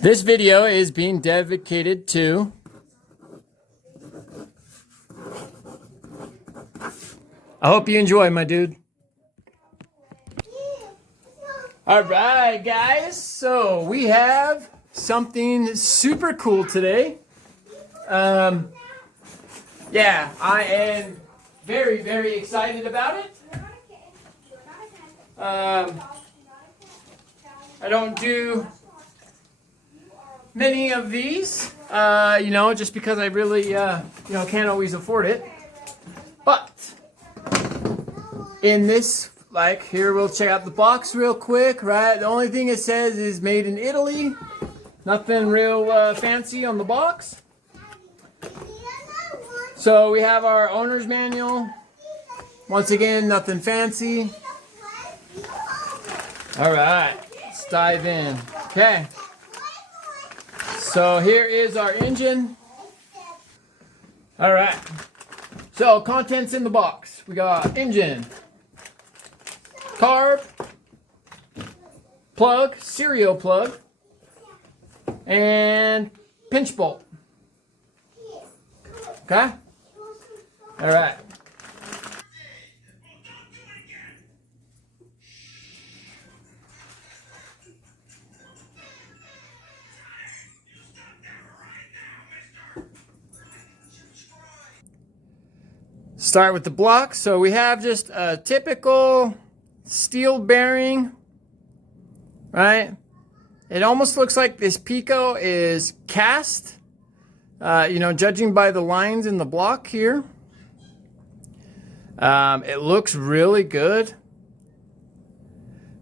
This video is being dedicated to I hope you enjoy, my dude. All right, guys. So we have something super cool today. Yeah, I am very, very excited about it. I don't do many of these, just because I really, can't always afford it. But in this, here, we'll check out the box real quick, right? The only thing it says is made in Italy. Nothing real fancy on the box. So we have our owner's manual. Once again, nothing fancy. All right, let's dive in. Okay. So here is our engine. All right. So contents in the box. We got engine, carb, plug, serial plug, and pinch bolt. Okay? All right. Start with the block. So we have just a typical steel bearing, right? It almost looks like this Picco is cast, judging by the lines in the block here. It looks really good.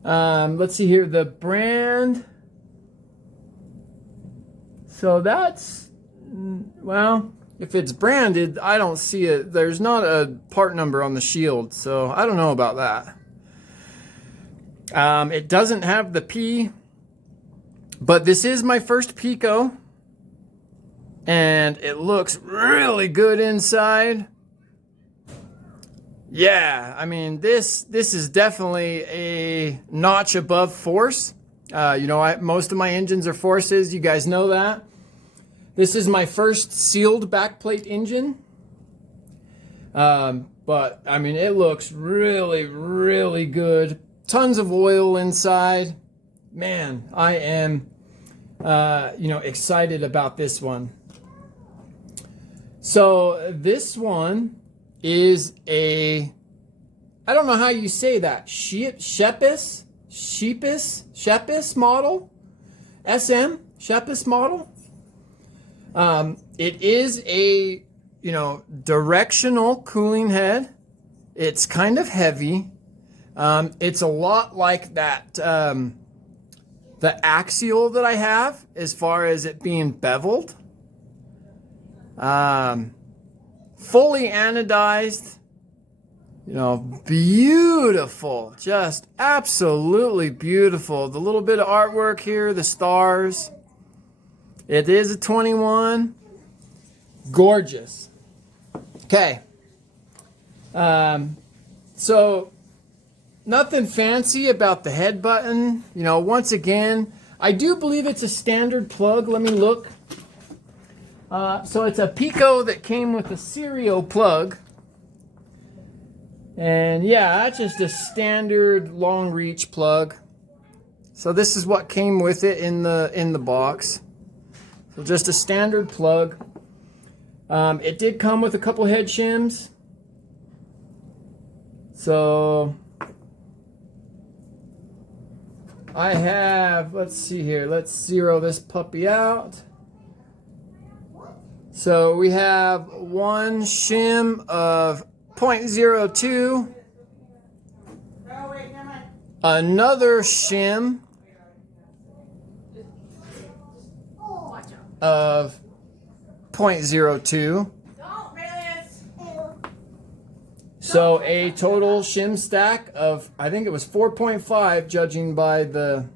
Let's see here, the brand. So that's, well, if it's branded, I don't see it. There's not a part number on the shield, so I don't know about that. It doesn't have the P, but this is my first Picco, and it looks really good inside. Yeah, I mean, this is definitely a notch above force. Most of my engines are forces. You guys know that. This is my first sealed backplate engine. But, I mean, it looks really, really good. Tons of oil inside. Man, I am, excited about this one. So, this one is I don't know how you say that, Shepis model, Shepis model. It is a, directional cooling head. It's kind of heavy. It's a lot like that, the axial that I have as far as it being beveled. Fully anodized, beautiful, just absolutely beautiful. The little bit of artwork here, the stars. It is a 21. Gorgeous. Okay. So nothing fancy about the head button. Once again, I do believe it's a standard plug. Let me look. So it's a Picco that came with a serial plug. And yeah, that's just a standard long reach plug. So this is what came with it in the box. So just a standard plug. It did come with a couple head shims. So I have, let's see here, let's zero this puppy out. So we have one shim of 0.02, another shim of 0.02. So a total shim stack of, I think it was 4.5, judging by the,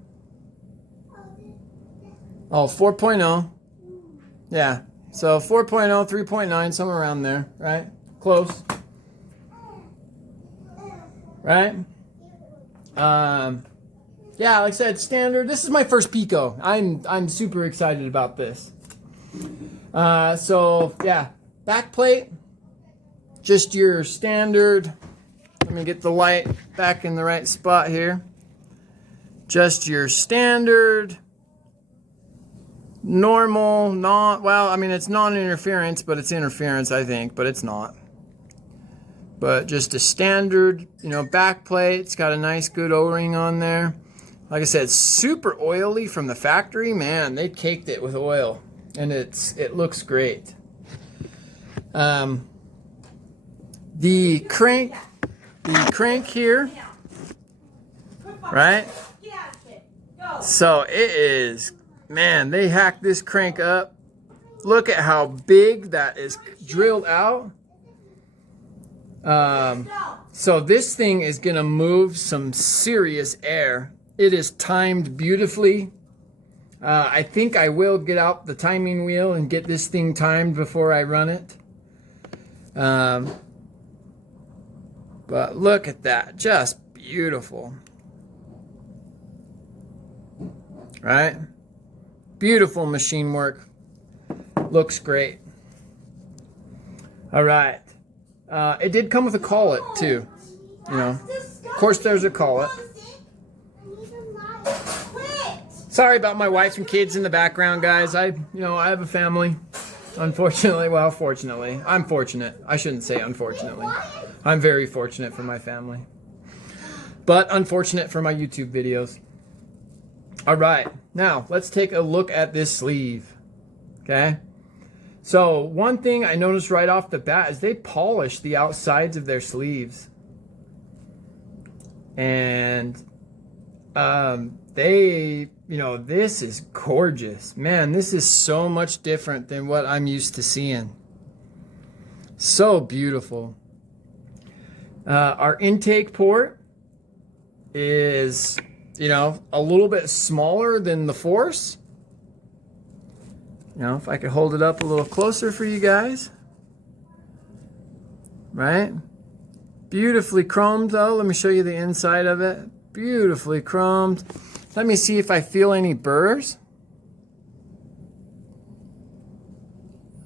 4.0. Yeah. So 4.0, 3.9, somewhere around there, right? Close. Right? yeah, like I said, standard. This is my first Picco. I'm super excited about this. So yeah, back plate, just your standard. Let me get the light back in the right spot here. Just your standard, normal, well, I mean, it's non-interference, but it's interference, I think, but it's not. But just a standard, you know, back plate. It's got a nice, good O-ring on there. Like I said, super oily from the factory. Man, they caked it with oil, and it looks great. The crank here, right? So it is, man, they hacked this crank up. Look at how big that is drilled out. So this thing is gonna move some serious air. It is timed beautifully. I think I will get out the timing wheel and get this thing timed before I run it. But look at that, just beautiful. Right? Beautiful machine work. Looks great. All right. It did come with a collet too. You know, of course there's a collet. Sorry about my wife and kids in the background, guys. I have a family. Unfortunately, well, fortunately. I'm fortunate. I shouldn't say unfortunately. I'm very fortunate for my family. But unfortunate for my YouTube videos. All right, now let's take a look at this sleeve. Okay. So one thing I noticed right off the bat is they polish the outsides of their sleeves. And this is gorgeous. Man, this is so much different than what I'm used to seeing. So beautiful. Our intake port is, a little bit smaller than the Force. If I could hold it up a little closer for you guys. Right? Beautifully chromed though. Let me show you the inside of it. Beautifully chromed. Let me see if I feel any burrs.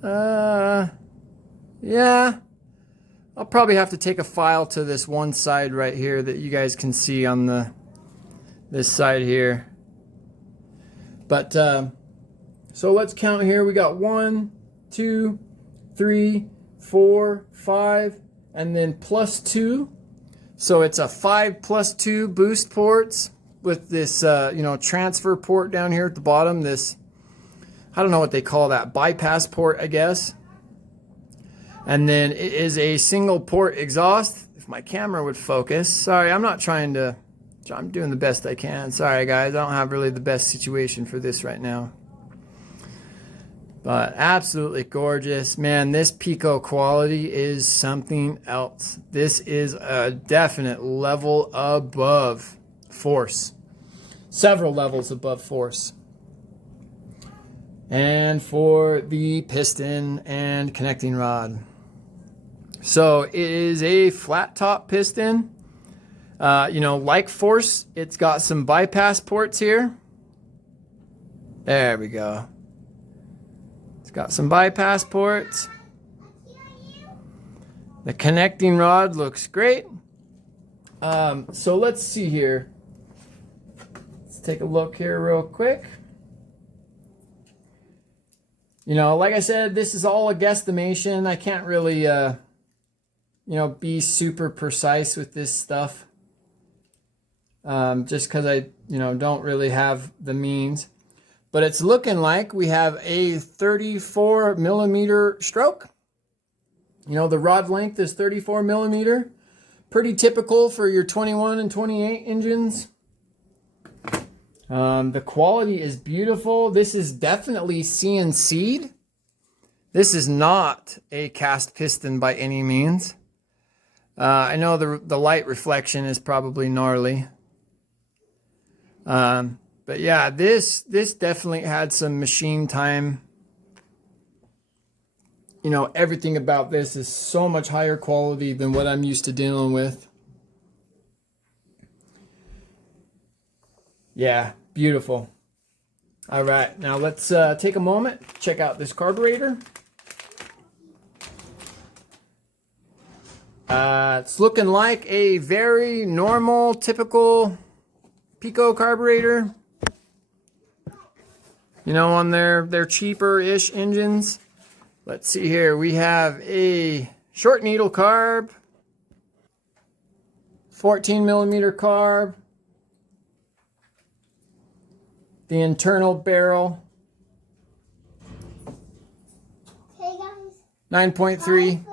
Yeah. I'll probably have to take a file to this one side right here that you guys can see on this side here. But so let's count here. We got 1, 2, 3, 4, 5, and then +2. So it's a 5+2 boost ports with this, transfer port down here at the bottom. This, I don't know what they call that, bypass port, I guess. And then it is a single port exhaust. If my camera would focus. Sorry, I'm doing the best I can. Sorry, guys, I don't have really the best situation for this right now. But absolutely gorgeous. Man, this Picco quality is something else. This is a definite level above Force. Several levels above Force. And for the piston and connecting rod. So it is a flat top piston. Like Force, it's got some bypass ports here. There we go. It's got some bypass ports. The connecting rod looks great. So let's see here. Let's take a look here real quick. Like I said, this is all a guesstimation. I can't really, be super precise with this stuff. Just because I, don't really have the means. But it's looking like we have a 34 millimeter stroke. The rod length is 34 millimeter. Pretty typical for your 21 and 28 engines. The quality is beautiful. This is definitely CNC'd. This is not a cast piston by any means. I know the light reflection is probably gnarly. But yeah, this definitely had some machine time. Everything about this is so much higher quality than what I'm used to dealing with. Yeah, beautiful. All right, now let's take a moment, check out this carburetor. It's looking like a very normal, typical Picco carburetor. You know, on their cheaper-ish engines. Let's see here. We have a short needle carb, 14 millimeter carb, the internal barrel, Hey guys. 9.3.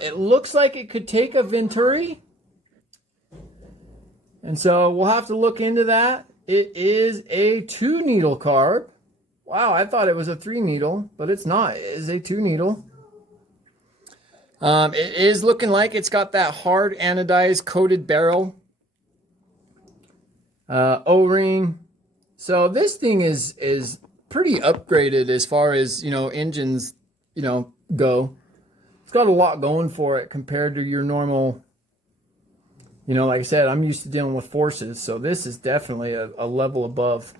It looks like it could take a Venturi. And so we'll have to look into that. It is a 2 needle carb. Wow, I thought it was a 3 needle, but it's not. It is a 2 needle. It is looking like it's got that hard anodized coated barrel. O-ring. So this thing is pretty upgraded as far as, you know, engines, you know, go. It's got a lot going for it compared to your normal, you know, like I said, I'm used to dealing with forces, so this is definitely a level above.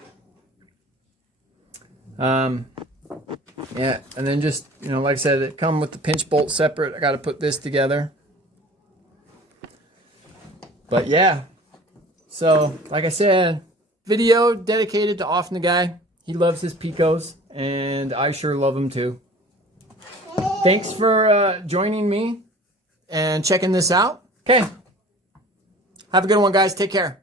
Yeah, and then just, you know, like I said, it come with the pinch bolt separate. I got to put this together. But yeah, so like I said, video dedicated to Off the guy. He loves his Piccos, and I sure love them too. Thanks for joining me and checking this out. Okay. Have a good one, guys. Take care.